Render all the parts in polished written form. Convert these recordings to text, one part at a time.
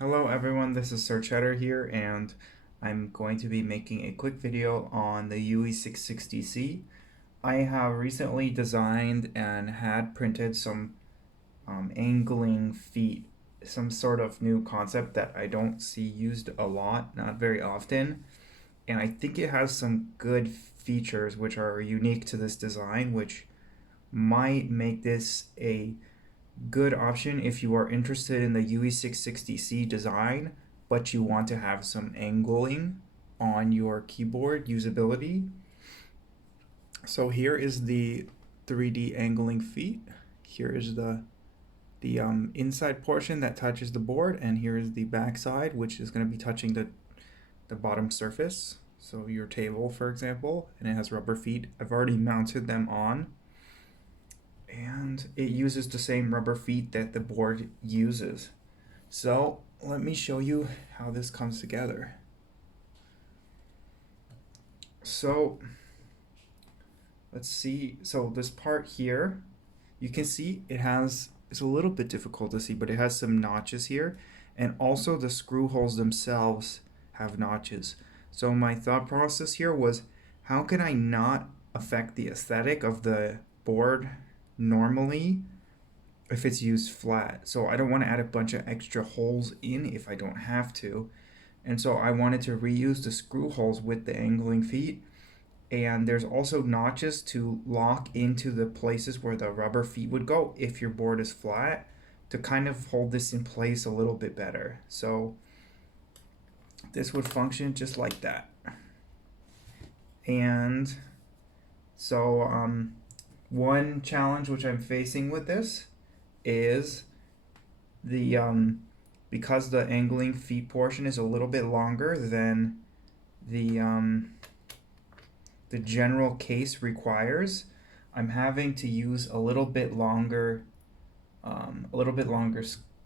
Hello everyone, this is Sir Cheddar here, and I'm going to be making a quick video on the Yui660c. I have recently designed and had printed some angling feet, some sort of new concept that I don't see used a lot, not very often, and I think it has some good features which are unique to this design, which might make this a good option if you are interested in the Yui660c design, but you want to have some angling on your keyboard usability. So here is the 3D angling feet. Here is the inside portion that touches the board, and here is the back side, which is going to be touching the bottom surface. So your table, for example, and it has rubber feet. I've already mounted them on, and it uses the same rubber feet that the board uses. So let me show you how this comes together. So let's see. So this part here, you can see it's a little bit difficult to see, but it has some notches here, and also the screw holes themselves have notches. So my thought process here was, how can I not affect the aesthetic of the board normally if it's used flat? So I don't want to add a bunch of extra holes in if I don't have to. And so I wanted to reuse the screw holes with the angling feet. And there's also notches to lock into the places where the rubber feet would go if your board is flat, to kind of hold this in place a little bit better. So this would function just like that. And so one challenge which I'm facing with this is the because the angling feet portion is a little bit longer than the general case requires, I'm having to use a little bit longer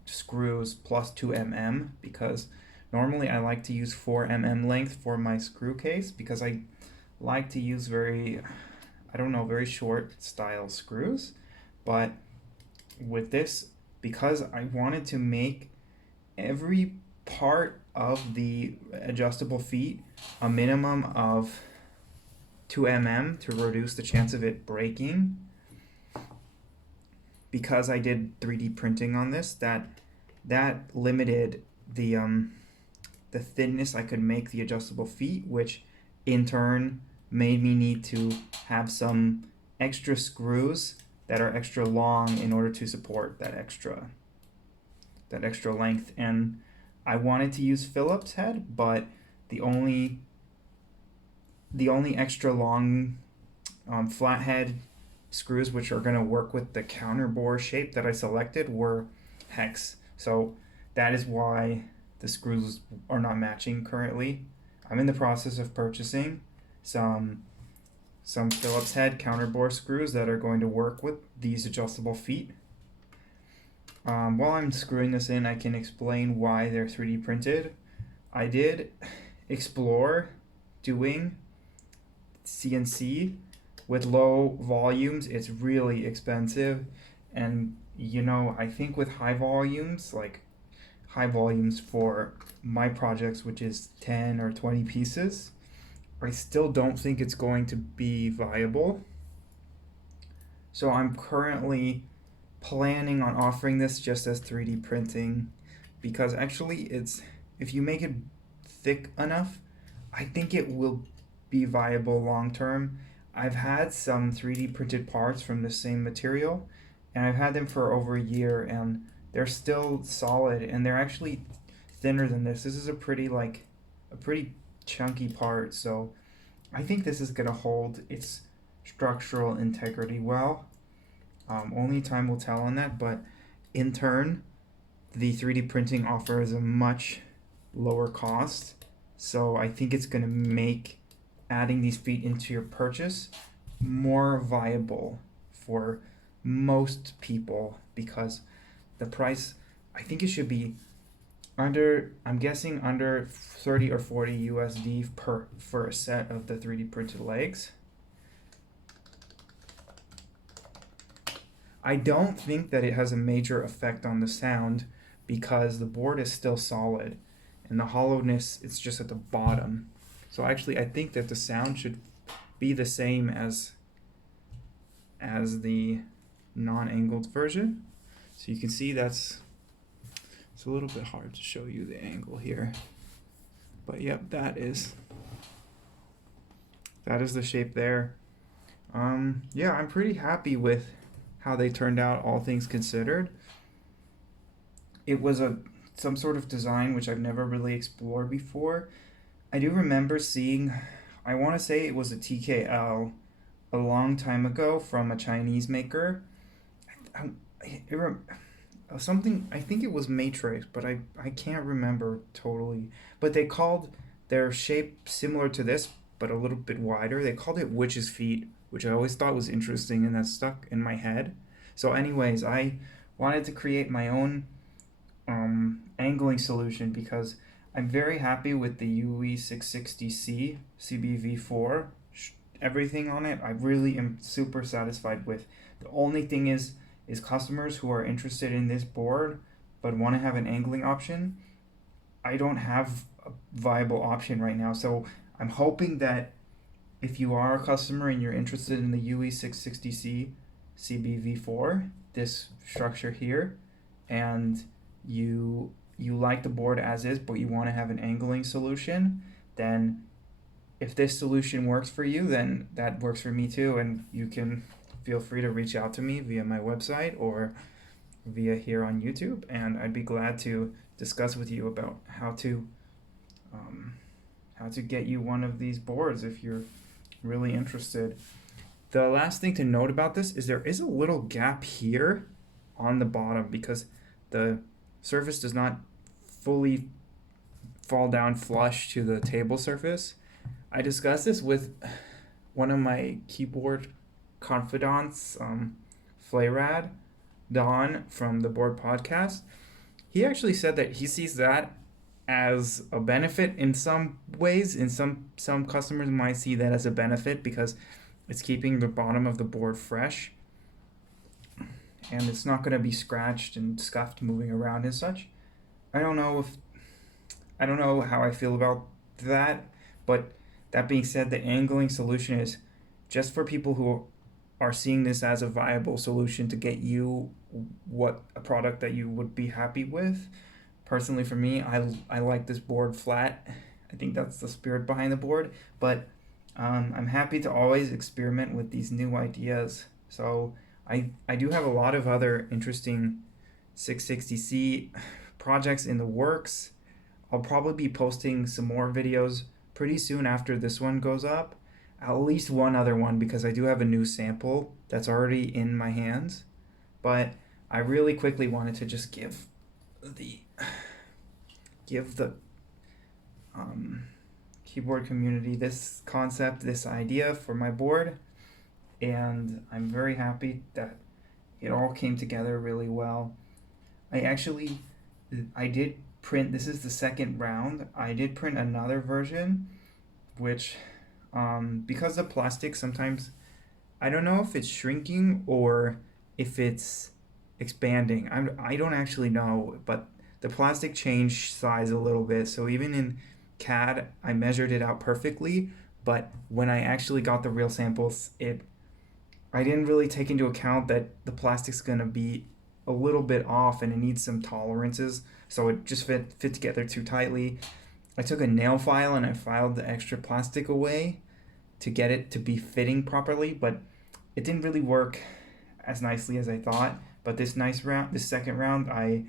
screws plus 2 mm, because normally I like to use 4 mm length for my screw case, because I like to use very short style screws. But with this, because I wanted to make every part of the adjustable feet a minimum of 2 mm to reduce the chance of it breaking, because I did 3D printing on this, that limited the thinness I could make the adjustable feet, which in turn made me need to have some extra screws that are extra long in order to support that extra length. And I wanted to use Phillips head, but the only extra long flathead screws which are going to work with the counter bore shape that I selected were hex. So that is why the screws are not matching currently. I'm in the process of purchasing some Phillips head counter bore screws that are going to work with these adjustable feet. While I'm screwing this in, I can explain why they're 3D printed. I did explore doing CNC with low volumes. It's really expensive, and I think with high volumes, like high volumes for my projects, which is 10 or 20 pieces, I still don't think it's going to be viable. So I'm currently planning on offering this just as 3D printing, because actually if you make it thick enough, I think it will be viable long term. I've had some 3D printed parts from the same material, and I've had them for over a year, and they're still solid, and they're actually thinner than this. This is a pretty chunky part, so I think this is gonna hold its structural integrity well. Only time will tell on that, but in turn, the 3D printing offers a much lower cost, so I think it's gonna make adding these feet into your purchase more viable for most people, because the price, I think it should be I'm guessing under 30 or 40 USD for a set of the 3D printed legs. I don't think that it has a major effect on the sound, because the board is still solid and the hollowness, it's just at the bottom. So actually I think that the sound should be the same as the non-angled version. So you can see it's a little bit hard to show you the angle here, but yep, that is the shape there. Yeah, I'm pretty happy with how they turned out, all things considered. It was some sort of design which I've never really explored before. I do remember seeing, I want to say it was a TKL a long time ago from a Chinese maker. Something, I think it was Matrix, but I can't remember totally. But they called their shape similar to this, but a little bit wider. They called it witch's feet, which I always thought was interesting, and that stuck in my head. So anyways, I wanted to create my own angling solution because I'm very happy with the Yui660c CB V4. Everything on it, I really am super satisfied with. The only thing is customers who are interested in this board but want to have an angling option. I don't have a viable option right now, so I'm hoping that if you are a customer and you're interested in the Yui660c CB V4, this structure here, and you like the board as is, but you want to have an angling solution, then if this solution works for you, then that works for me too, and you can feel free to reach out to me via my website or via here on YouTube, and I'd be glad to discuss with you about how to get you one of these boards if you're really interested. The last thing to note about this is there is a little gap here on the bottom because the surface does not fully fall down flush to the table surface. I discussed this with one of my keyboard confidants, Flayrad, Don from the Board Podcast. He actually said that he sees that as a benefit in some ways. In some customers might see that as a benefit because it's keeping the bottom of the board fresh and it's not going to be scratched and scuffed moving around and such. I don't know how I feel about that, but that being said, the angling solution is just for people who are seeing this as a viable solution to get you a product that you would be happy with. Personally, for me, I like this board flat. I think that's the spirit behind the board, but I'm happy to always experiment with these new ideas. So I do have a lot of other interesting 660C projects in the works. I'll probably be posting some more videos pretty soon after this one goes up. At least one other one because I do have a new sample that's already in my hands. But I really quickly wanted to just give the keyboard community this concept, this idea for my board, and I'm very happy that it all came together really well. I did print, this is the second round, I did print another version, which because the plastic sometimes, I don't know if it's shrinking or if it's expanding. I don't actually know, but the plastic changed size a little bit. So even in CAD, I measured it out perfectly, but when I actually got the real samples, I didn't really take into account that the plastic's gonna be a little bit off and it needs some tolerances, so it just fit together too tightly. I took a nail file and I filed the extra plastic away to get it to be fitting properly, but it didn't really work as nicely as I thought. But this second round, I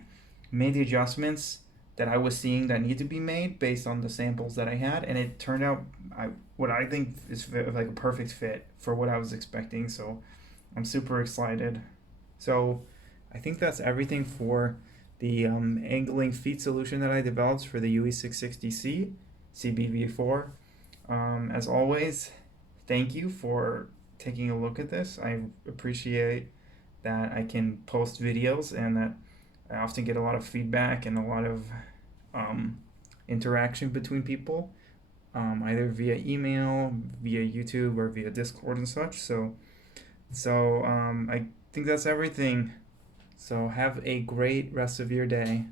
made the adjustments that I was seeing that need to be made based on the samples that I had, and it turned out what I think is like a perfect fit for what I was expecting. So I'm super excited. So I think that's everything for the angling feet solution that I developed for the Yui660c CB V4. As always, thank you for taking a look at this. I appreciate that I can post videos and that I often get a lot of feedback and a lot of interaction between people, either via email, via YouTube, or via Discord and such. So I think that's everything. So have a great rest of your day.